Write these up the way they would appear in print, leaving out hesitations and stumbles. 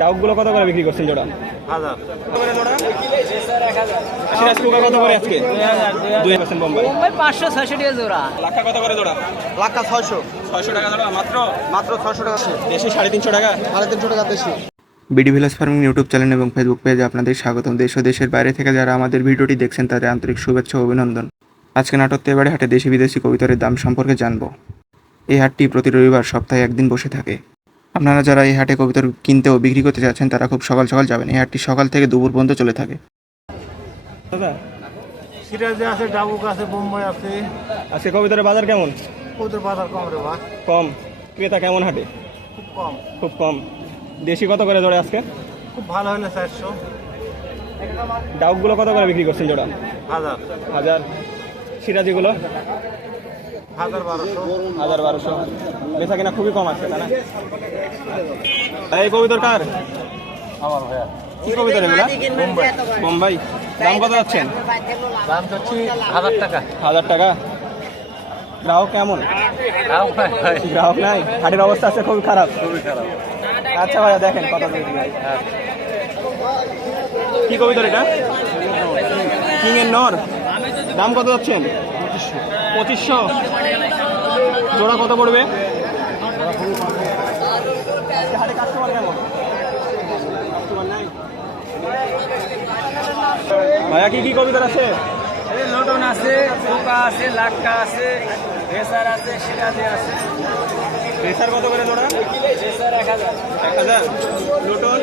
ডাউকগুলো কত করে বিক্রি করছেন জোড়া? 1000 কত করে জোড়া? সিরাজ কোকা কত করে আজকে? 2000 বোম্বাই 500 600 টাকা জোড়া। লাক্ষা কত করে জোড়া? লাক্কা 600 600 টাকা জোড়া মাত্র। মাত্র 600 টাকা। দেশি 350 টাকা। 350 টাকা দেশি। BD village farming YouTube channel এবং ফেসবুক পেজে আপনাদের স্বাগতম। দেশ ও দেশের বাইরে থেকে যারা আমাদের ভিডিওটি দেখছেন তাদের আন্তরিক শুভেচ্ছা ও অভিনন্দন। আজকে নাটোর তেবাড়ি হাটে দেশি বিদেশি কবুতরের দাম সম্পর্কে জানবো। এই হাটটি প্রতি রবিবার সপ্তাহে একদিন বসে থাকে। আপনারা যারা এই হাটে কবুতর কিনতে ও বিক্রি করতে যাচ্ছেন তারা খুব সকাল সকাল যাবেন। এই হাটটি সকাল থেকে দুপুর পর্যন্ত চলে থাকে। দাদা সিরাজে আছে, ডাবুক আছে, বোম্বাই আছে। আজকে কবুতরের বাজার কেমন? কবুতর বাজার কম রে ভাই, কম। ক্রেতা কেমন হাটে? খুব কম। খুব কম। দেশি কত করে জোড়া আজকে? খুব ভালো হলে 400। ডাউকগুলো কত করে বিক্রি করছেন জোড়া? 1000 1000। সিরাজিগুলো 1200। 1200। বেচা কিনা খুবই কম আছে তাই না? এই কবুতর কার? আমার ভাইয়া কি কবুতর এগুলা? বোম্বাই। দাম কত যাচ্ছেন? দাম হচ্ছে 1000 টাকা। 1000 টাকা। গ্রাহক কেমন? গ্রাহক নাই, হাটের অবস্থা আছে খুবই খারাপ। খুবই খারাপ। আচ্ছা ভাইয়া দেখেন কত করে ভাই। কি কবুতর এটা? কিং এর নর। দাম কত যাচ্ছেন? 2500। জোড়া কত পড়বে? হাটে কাস্টমার কেমন? কাস্টমার নাই। ভাইয়া কি কি কবুতর আছে? লটন আছে, কোকা আছে, লাক্কা আছে, রেসার আছে, সিরাজি আছে। রেসার কত করে জোড়া? রেসার 1000। 1000। লুটন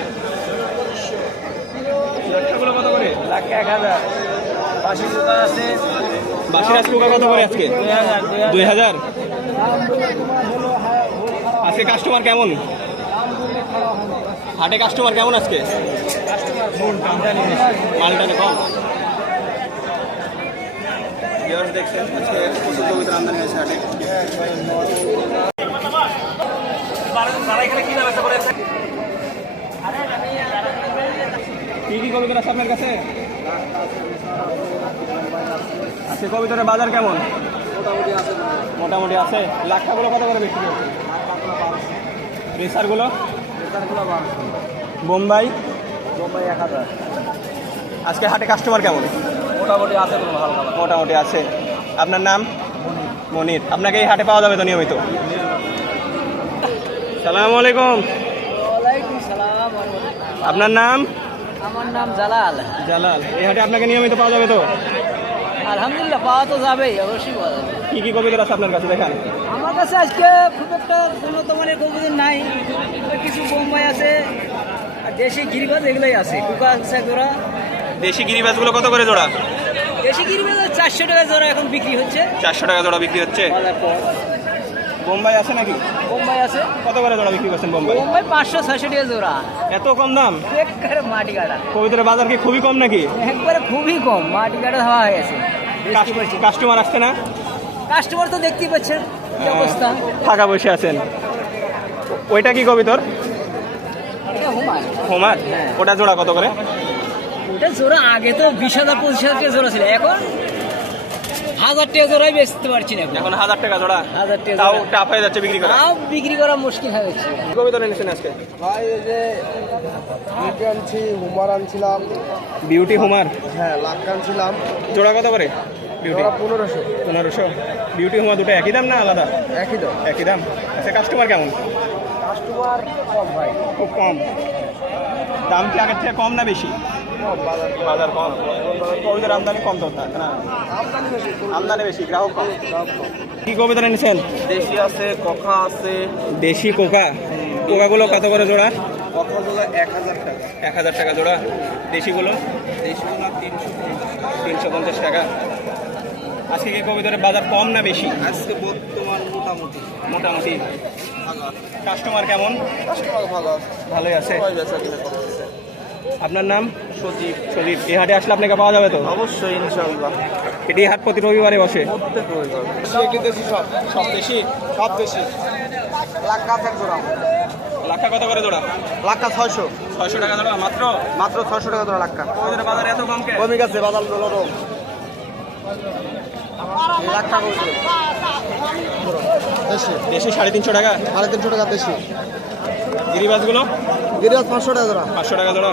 লাক্ষাগুলো কত করে? লাক্কা 1000। বাসি কোকা আছে। বাসিরাজ পোকা কত করে আজকে? 2000। আজকে কাস্টমার কেমন? হাটে কাস্টমার কেমন আজকে? মালটানে কম। দেখছেন আজকে প্রচুর কবুতর আমদানি হয়েছে হাটে। কি কি কবুতর আছে আপনার কাছে? আজকে কবুতরের বাজার কেমন? মোটামুটি আছে। লাক্ষাগুলো কত করে বিক্রি করছে? রেসারগুলো? বোম্বাই 1000। আজকে হাটে কাস্টমার কেমন? মোটামুটি আছে, কোনো ভালো না। মোটামুটি আছে। আপনার নাম? মনির। আপনাকে এই হাটে পাওয়া যাবে তো নিয়মিত? সালামু আলাইকুম। ওয়ালাইকুম সালাম। আপনার নাম? আমার নাম জালাল। জালাল। এই হাটে আপনাকে নিয়মিত পাওয়া যাবে তো? আলহামদুলিল্লাহ পাওয়া তো যাবেই, অবশ্যই পাওয়া যাবে। কি কি কবুতর আছে আপনার কাছে দেখান? আমার কাছে আজকে খুব একটা উন্নত মানের কবুতর নাই, কিছু বোম্বাই আছে আর দেশি গিরিবাজ এগুলোই আছে। কুকা আছে জোড়া। দেশি গিরিবাজগুলো কত করে জোড়া? দেশি গিরিবাজ 400 টাকা জোড়া এখন বিক্রি হচ্ছে। 400 টাকা জোড়া বিক্রি হচ্ছে। বাজার পর বোম্বাই আছে নাকি? বোম্বাই আছে। কত করে জোড়া বিক্রি করছেন বোম্বাই? বোম্বাই 500 600 টাকা জোড়া। এত কম দাম? একবারে মাটি কাটা। কবুতরের বাজার কি খুবই কম নাকি? একবারে খুবই কম, মাটি কাটা হওয়া হয়ে গেছে। কাস্টমার আসছে না? কাস্টমার তো দেখতেই পাচ্ছেন কি অবস্থা। ফাঁকা বসে আছেন। ওইটা কি কবুতর? এটা হুমার। হোমার? ওটা জোড়া কত করে? ওটা জোড়া আগে তো 20,000 25,000 টাকা জোড়া ছিল, এখন 1000 টাকা জোড়াই বেচতে পারছি না। এখন 1000 টাকা জোড়া। 1000 টাকা তাও জোড়া। টাফ হয়ে যাচ্ছে বিক্রি করা। তাও বিক্রি করা মুশকিল হয়ে যাচ্ছে। কি কবুতর এনেছেন আজকে? ভাই এই যে বিউটি আনছি, হুমার আনছিলাম। Beauty Homer. হ্যাঁ, লাক্কা আনছিলাম। জোড়া কত করে? বিউটি ওরা 1500। 1500। বিউটি হোমার দুটো একই দাম না আলাদা? একই দাম। একই দাম। আচ্ছা কাস্টমার কেমন? কাস্টমার কম ভাই, খুব কম। দাম কি আগের থেকে কম না বেশি? কম বাজার। বাজার কম। কবুতর আমদানি কম তো থাকে না? আমদানি বেশি। আমদানি বেশি, গ্রাহক কম। কি কবুতর এনেছেন? দেশি আছে, কখা আছে। দেশি কোকা। কোকাগুলো কত করে জোড়া? কখাগুলো 1000 টাকা। 1000 টাকা জোড়া। দেশিগুলো? দেশিগুলো 350 টাকা। আজকে কি কবুতরের বাজার কম না বেশি? আজকে বর্তমান মোটামুটি মোটামুটি। ভালো। কাস্টমার কেমন? কাস্টমার ভালো আছে, ভালোই আছে। সবাই বেচা কিনা করতেছে। আপনার নাম? সজীব। সদীপ। এই হাটে আসলে আপনাকে পাওয়া যাবে তো? অবশ্যই ইনশাআল্লাহ। এটি হাট প্রতি রবিবারে বসে। প্রত্যেক রবিবার। দেশি সব সব দেশি? সব দেশি। লাক্কা আছে জোড়া। লাক্ষা কত করে জোড়া? লাক্কা 600। 600 টাকা জোড়া মাত্র? মাত্র 600 টাকা জোড়া লাক্কা। কবুতরের বাজার এত কম কে? কমে গেছে বাজার নরম। লাক্কা কবুতর দেশি। দেশি 350 টাকা। 350 টাকা দেশি। গিরিবাজগুলো? গিরিবাজ 500 টাকা জোড়া। 500 টাকা জোড়া।